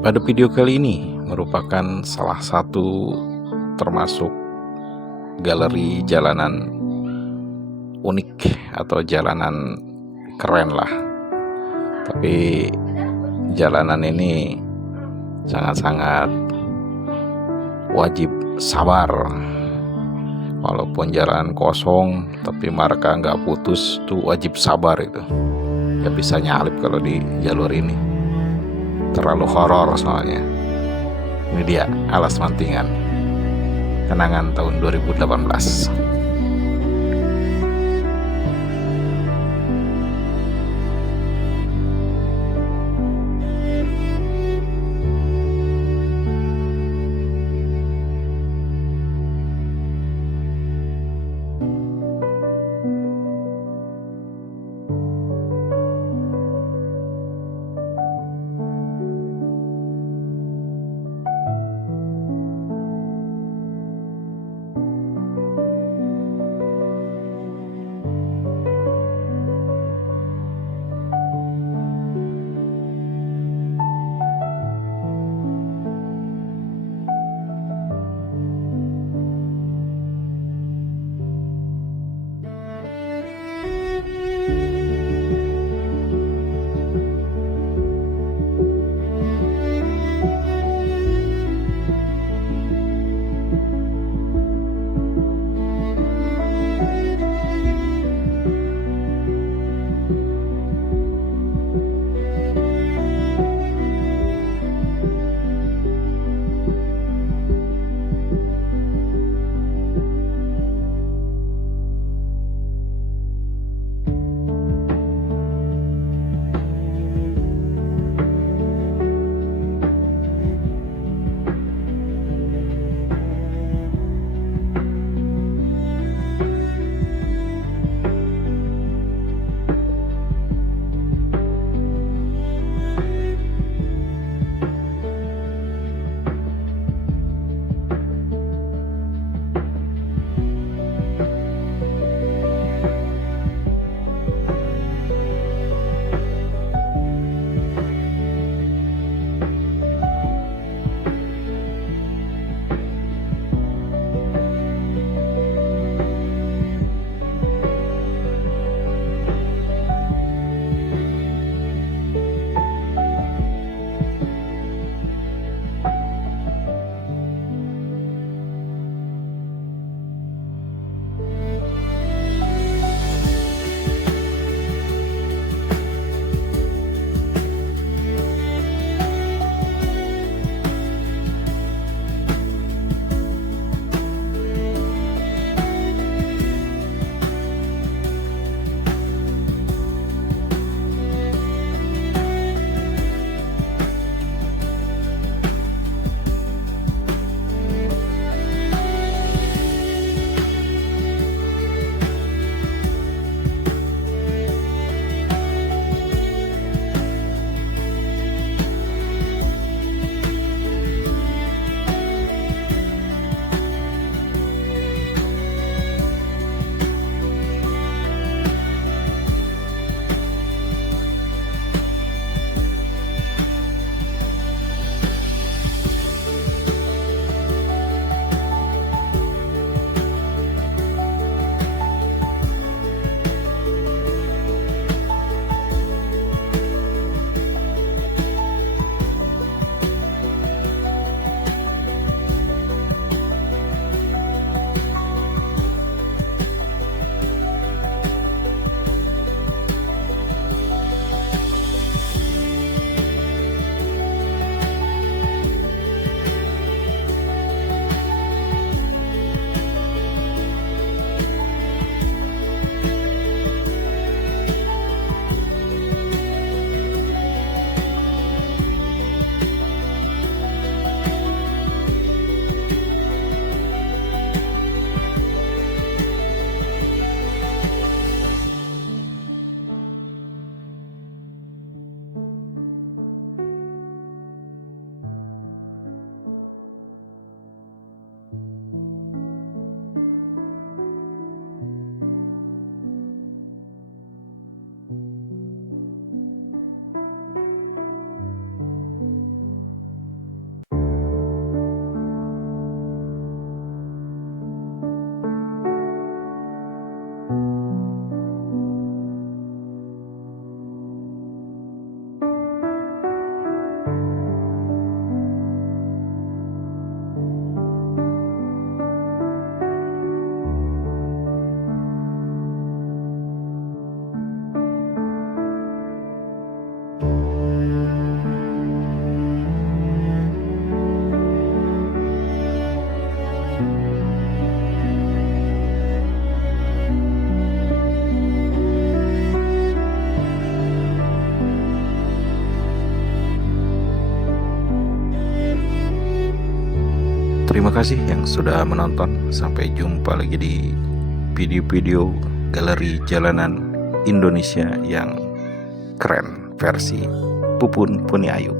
Pada video kali ini merupakan salah satu termasuk galeri jalanan unik atau jalanan keren lah. Tapi jalanan ini sangat-sangat wajib sabar. Walaupun jalan kosong tapi marka nggak putus, tuh wajib sabar itu. Gak bisa nyalip kalau di jalur ini, terlalu horor soalnya. Ini dia Alas Mantingan, kenangan tahun 2018. Terima kasih yang sudah menonton. Sampai jumpa lagi di video-video Galeri Jalanan Indonesia yang keren versi Pupun Puniayu.